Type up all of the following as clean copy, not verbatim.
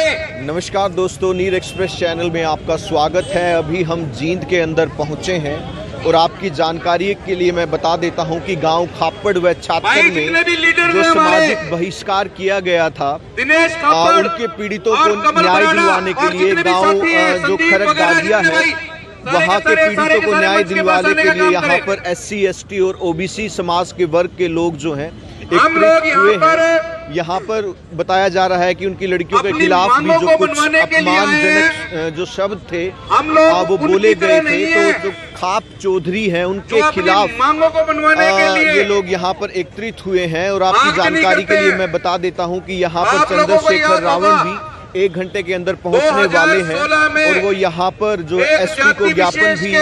करें। नमस्कार दोस्तों, नीर एक्सप्रेस चैनल में आपका स्वागत है। अभी हम जींद के अंदर पहुंचे हैं और आपकी जानकारी के लिए मैं बता देता हूं कि गांव खापड़ व छात्र में जो सामाजिक बहिष्कार किया गया था उनके पीड़ितों को न्याय दिलवाने के लिए गांव जो खरक गाजिया है वहां के पीड़ितों को न्याय दिलवाने के लिए यहाँ पर SC ST और OBC समाज के वर्ग के लोग जो हैं एकत्रित हुए हैं। यहाँ पर बताया जा रहा है कि उनकी लड़कियों के खिलाफ भी जो कुछ अपमानजनक जो शब्द थे वो बोले गए थे, तो जो खाप चौधरी हैं उनके खिलाफ ये लोग यहाँ पर एकत्रित हुए हैं। और आपकी जानकारी के लिए मैं बता देता हूँ कि यहाँ पर चंद्रशेखर रावण भी 1 घंटे के अंदर पहुंचने वाले हैं और वो यहाँ पर जो SP को ज्ञापन भी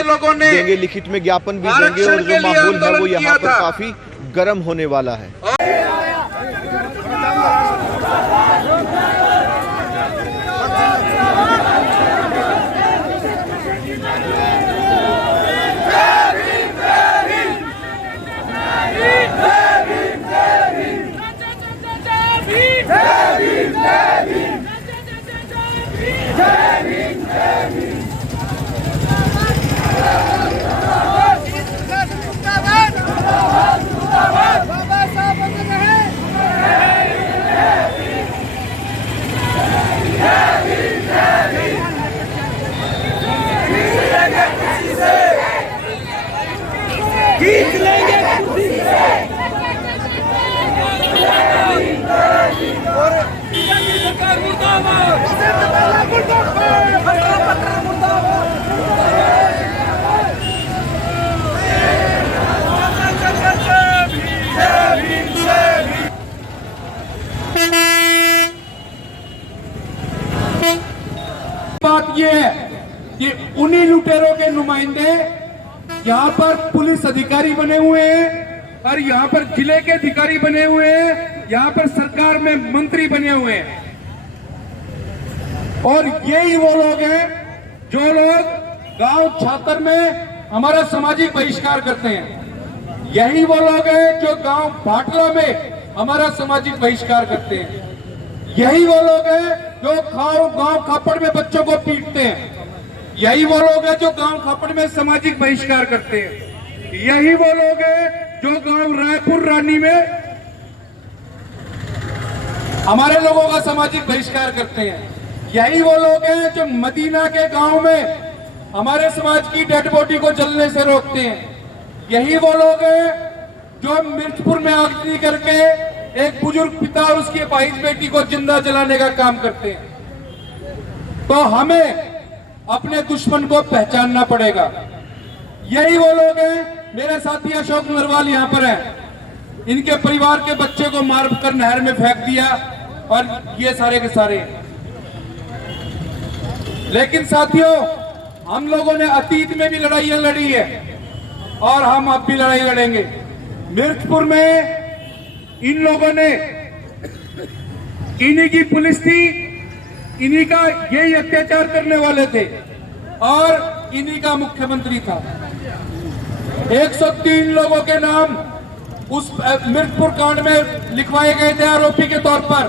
देंगे, लिखित में ज्ञापन भी देंगे और जो माहौल है वो यहाँ पर काफी गर्म होने वाला है। बात यह है कि उन्हीं लुटेरों के नुमाइंदे यहाँ पर पुलिस अधिकारी बने हुए हैं और यहाँ पर जिले के अधिकारी बने हुए हैं, यहाँ पर सरकार में मंत्री बने हुए हैं। और यही वो लोग हैं जो लोग गांव छात्र में हमारा सामाजिक बहिष्कार करते हैं। यही वो लोग हैं जो गांव भाटला में हमारा सामाजिक बहिष्कार करते हैं। यही वो लोग हैं जो गांव खापड़ में बच्चों को पीटते हैं। यही वो लोग हैं जो गांव खापड़ में सामाजिक बहिष्कार करते हैं। यही वो लोग हैं जो गांव रायपुर रानी में हमारे लोगों का सामाजिक बहिष्कार करते हैं। यही वो लोग हैं जो मदीना के गांव में हमारे समाज की डेड बॉडी को जलने से रोकते हैं। यही वो लोग हैं जो मिर्चपुर में आगजनी करके एक बुजुर्ग पिता और उसकी अपाहिज बेटी को जिंदा जलाने का काम करते हैं। तो हमें अपने दुश्मन को पहचानना पड़ेगा। यही वो लोग हैं, मेरे साथी अशोक नरवाल यहाँ पर हैं, इनके परिवार के बच्चे को मार कर नहर में फेंक दिया और ये सारे के सारे। लेकिन साथियों, हम लोगों ने अतीत में भी लड़ाइयां लड़ी है और हम अब भी लड़ाई लड़ेंगे। मिर्चपुर में इन लोगों ने, इन्हीं की पुलिस थी, इन्हीं का यही अत्याचार करने वाले थे और इन्हीं का मुख्यमंत्री था। 103 लोगों के नाम उस मिर्चपुर कांड में लिखवाए गए थे आरोपी के तौर पर।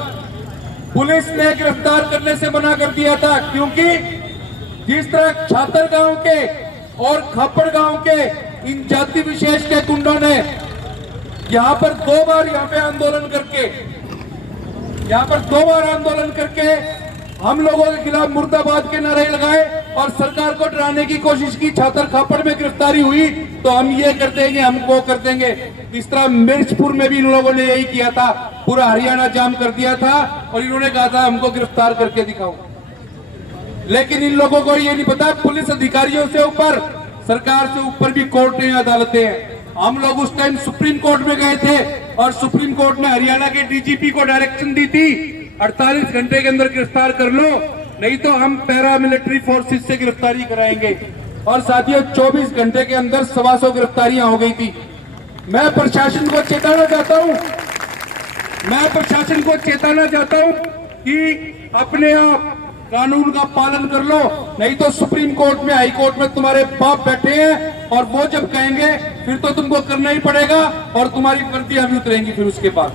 पुलिस ने गिरफ्तार करने से मना कर दिया था, क्योंकि जिस तरह छात्र गांव के और खापड़ गांव के इन जाति विशेष के गुंडों ने यहाँ पर 2 बार आंदोलन करके हम लोगों के खिलाफ मुर्दाबाद के नारे लगाए और सरकार को डराने की कोशिश की। छात्र खापड़ में गिरफ्तारी हुई तो हम ये कर देंगे, हम वो कर देंगे। इस तरह मिर्चपुर में भी इन लोगों ने यही किया था, पूरा हरियाणा जाम कर दिया था और इन्होंने कहा था हमको गिरफ्तार करके दिखाओ। लेकिन इन लोगों को ये नहीं पता, पुलिस अधिकारियों से ऊपर, सरकार से ऊपर भी कोर्टें, अदालतें हैं। हम लोग उस टाइम सुप्रीम कोर्ट में गए थे और सुप्रीम कोर्ट ने हरियाणा के DGP को डायरेक्शन दी थी 48 घंटे के अंदर गिरफ्तार कर लो, नहीं तो हम पैरामिलिट्री फोर्सेस से गिरफ्तारी कराएंगे। और साथियों, 24 घंटे के अंदर 125 गिरफ्तारियां हो गई थी। मैं प्रशासन को चेताना चाहता हूं कि अपने आप कानून का पालन कर लो, नहीं तो सुप्रीम कोर्ट में, हाई कोर्ट में तुम्हारे बाप बैठे हैं और वो जब कहेंगे फिर तो तुमको करना ही पड़ेगा और तुम्हारी वर्दियां भी उतरेंगी फिर उसके बाद।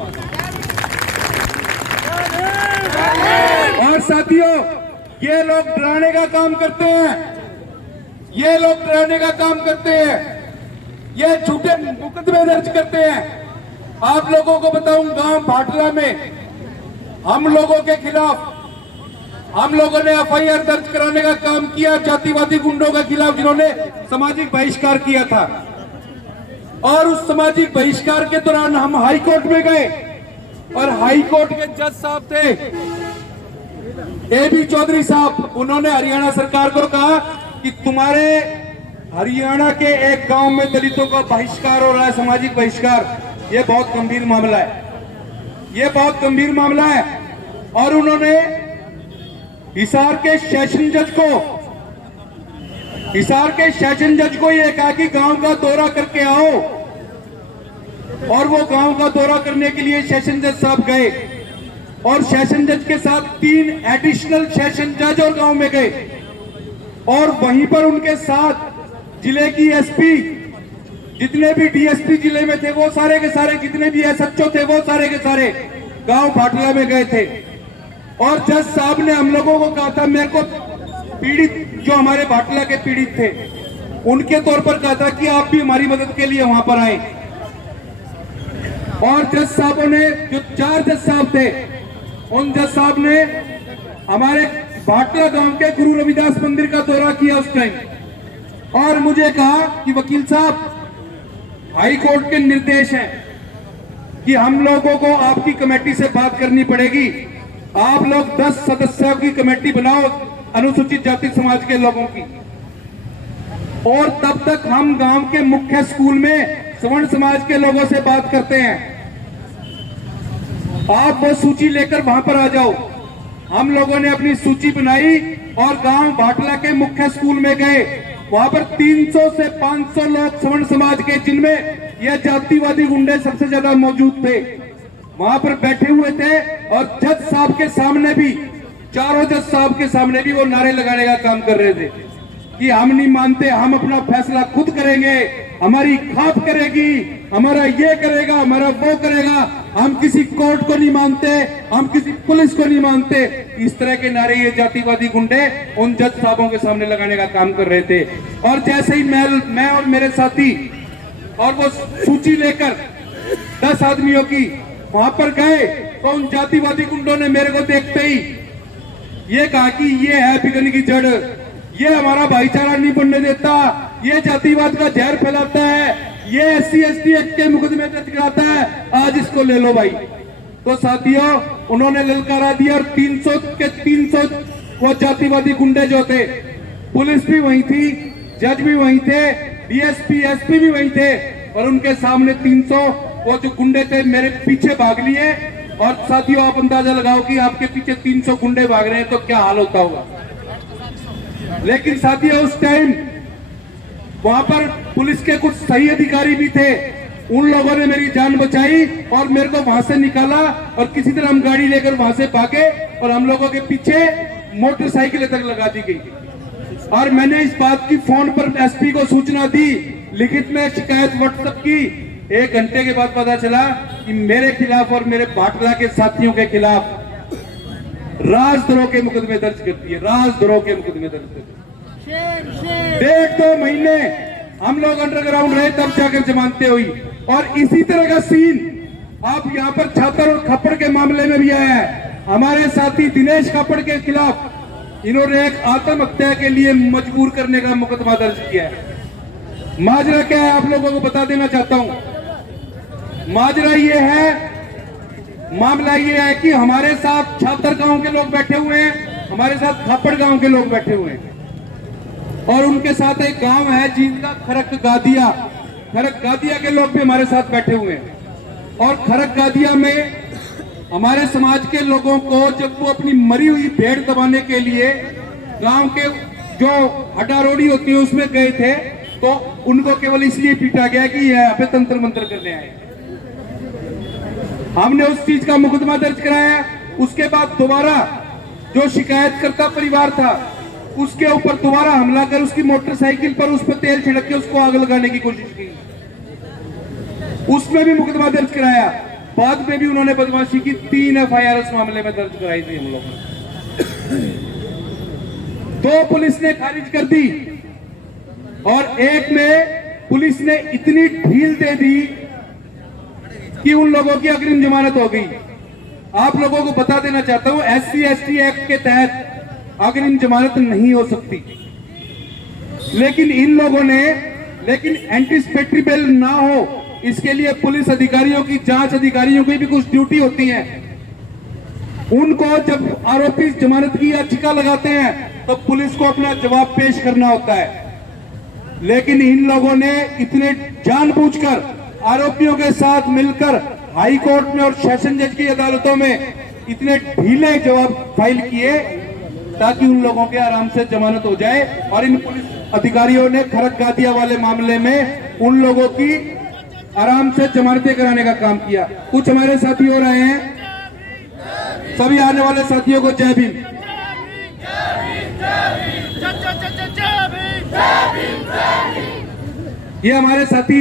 और साथियों, ये लोग डराने का काम करते हैं, ये लोग डराने का काम करते हैं, ये झूठे मुकदमे दर्ज करते हैं। आप लोगों को बताऊं, गांव भाटला में हम लोगों के खिलाफ हम लोगों ने एफआईआर दर्ज कराने का काम किया जातिवादी गुंडों के खिलाफ, जिन्होंने सामाजिक बहिष्कार किया था। और उस सामाजिक बहिष्कार के दौरान हम हाई कोर्ट में गए और हाई कोर्ट के जज साहब थे AB चौधरी साहब, उन्होंने हरियाणा सरकार को कहा कि तुम्हारे हरियाणा के एक गांव में दलितों का बहिष्कार हो रहा है, सामाजिक बहिष्कार, ये बहुत गंभीर मामला है, ये बहुत गंभीर मामला है। और उन्होंने हिसार के सेशन जज को ये कहा कि गांव का दौरा करके आओ। और वो गांव का दौरा करने के लिए सेशन जज साहब गए और सेशन जज के साथ 3 एडिशनल सेशन जज और गांव में गए और वहीं पर उनके साथ जिले की एसपी, जितने भी डीएसपी जिले में थे वो सारे के सारे, जितने भी एसएचओ थे वो सारे के सारे गांव भाटला में गए थे। और जज साहब ने हम लोगों को कहा था, मेरे को पीड़ित जो हमारे भाटला के पीड़ित थे उनके तौर पर कहा था कि आप भी हमारी मदद के लिए वहां पर आए। और जज साहबों ने, जो 4 जज साहब थे, उन जज साहब ने हमारे भाटला गांव के गुरु रविदास मंदिर का दौरा किया उस टाइम और मुझे कहा कि वकील साहब, हाई कोर्ट के निर्देश हैं कि हम लोगों को आपकी कमेटी से बात करनी पड़ेगी, आप लोग 10 सदस्यों की कमेटी बनाओ अनुसूचित जाति समाज के लोगों की, और तब तक हम गांव के मुख्य स्कूल में सवर्ण समाज के लोगों से बात करते हैं। आप वो सूची लेकर वहां पर आ जाओ। हम लोगों ने अपनी सूची बनाई और गांव भाटला के मुख्य स्कूल में गए। वहां पर 300 से 500 लोग सवर्ण समाज के, जिनमें यह जातिवादी गुंडे सबसे ज्यादा मौजूद थे, वहां पर बैठे हुए थे। और जज साहब के सामने भी, चारों जज साहब के सामने भी वो नारे लगाने का काम कर रहे थे कि हम नहीं मानते, हम अपना फैसला खुद करेंगे, हमारी खाप करेगी, हमारा ये करेगा, हमारा वो करेगा, हम किसी कोर्ट को नहीं मानते, हम किसी पुलिस को नहीं मानते। इस तरह के नारे ये जातिवादी गुंडे उन जज साहबों के सामने लगाने का काम कर रहे थे। और जैसे ही मैं और मेरे साथी और वो सूची लेकर 10 आदमियों की वहां पर गए, तो उन जातिवादी गुंडों ने मेरे को देखते ही ये कहा कि ये है बिगन की जड़, ये हमारा भाईचारा नहीं बनने देता, ये जातिवाद का जहर फैलाता है, ये SC/ST एक्ट के मुकदमे दर्ज कराता है, आज इसको ले लो भाई। तो साथियों, उन्होंने ललकारा दिया और 300 के 300 वो जातिवादी गुंडे जो थे, पुलिस भी वहीं थी, जज भी वहीं थे, DSP SP भी वहीं थे, और उनके सामने 300 वो जो गुंडे थे मेरे पीछे भाग लिए। और साथियों, आप अंदाजा लगाओ कि आपके पीछे 300 गुंडे भाग रहे हैं तो क्या हाल होता होगा। लेकिन साथियों, उस टाइम वहां पर पुलिस के कुछ सही अधिकारी भी थे, उन लोगों ने मेरी जान बचाई और मेरे को वहां से निकाला और किसी तरह हम गाड़ी लेकर वहां से भागे और हम लोगों के पीछे मोटरसाइकिलें तक लगा दी गई। और मैंने इस बात की फोन पर SP को सूचना दी, लिखित में शिकायत WhatsApp की। 1 घंटे के बाद पता चला कि मेरे खिलाफ और मेरे भाटला के साथियों के खिलाफ राजद्रोह के मुकदमे दर्ज करती है, राजद्रोह के मुकदमे दर्ज करती है। 1.5-2 महीने हम लोग अंडरग्राउंड रहे, तब जाकर जमानतें हुई। और इसी तरह का सीन आप यहाँ पर छात्र और खप्पड़ के मामले में भी आया है। हमारे साथी दिनेश खप्पड़ के खिलाफ इन्होंने एक आत्महत्या के लिए मजबूर करने का मुकदमा दर्ज किया है। माजरा क्या है आप लोगों को बता देना चाहता हूं। माजरा ये है, मामला ये है कि हमारे साथ छात्र गांव के लोग बैठे हुए हैं, हमारे साथ खप्पड़ गांव के लोग बैठे हुए हैं, और उनके साथ एक गांव है जिनका खरक गादिया, खरक गादिया के लोग भी हमारे साथ बैठे हुए हैं। और खरक गादिया में हमारे समाज के लोगों को जब वो अपनी मरी हुई भेड़ दबाने के लिए गांव के जो हटारोड़ी होती है उसमें गए थे, तो उनको केवल इसलिए पीटा गया कि ये यहाँ पे तंत्र मंत्र करने आए। हमने उस चीज का मुकदमा दर्ज कराया। उसके बाद दोबारा जो शिकायतकर्ता परिवार था उसके ऊपर दोबारा हमला कर उसकी मोटरसाइकिल पर उस पर तेल छिड़क के उसको आग लगाने की कोशिश की, उसमें भी मुकदमा दर्ज कराया। बाद में भी उन्होंने बदमाशी की, 3 FIR उस मामले में दर्ज कराई थी हम लोगों ने। दो पुलिस ने खारिज कर दी और एक में पुलिस ने इतनी ढील दे दी कि उन लोगों की अग्रिम जमानत हो गई। आप लोगों को बता देना चाहता हूं, SC/ST एक्ट के तहत अग्रिम जमानत नहीं हो सकती, लेकिन इन लोगों ने एंटीसिपेटरी बेल ना हो इसके लिए पुलिस अधिकारियों की, जांच अधिकारियों की भी कुछ ड्यूटी होती है। उनको जब आरोपी जमानत की याचिका लगाते हैं तो पुलिस को अपना जवाब पेश करना होता है, लेकिन इन लोगों ने इतने जानबूझकर आरोपियों के साथ मिलकर हाई कोर्ट में और सेशन जज की अदालतों में इतने ढीले जवाब फाइल किए ताकि उन लोगों के आराम से जमानत हो जाए। और इन पुलिस अधिकारियों ने खरक गादिया वाले मामले में उन लोगों की आराम से जमानतें कराने का काम किया। कुछ हमारे साथी और आए हैं, सभी आने वाले साथियों को जय भीम। ये हमारे साथी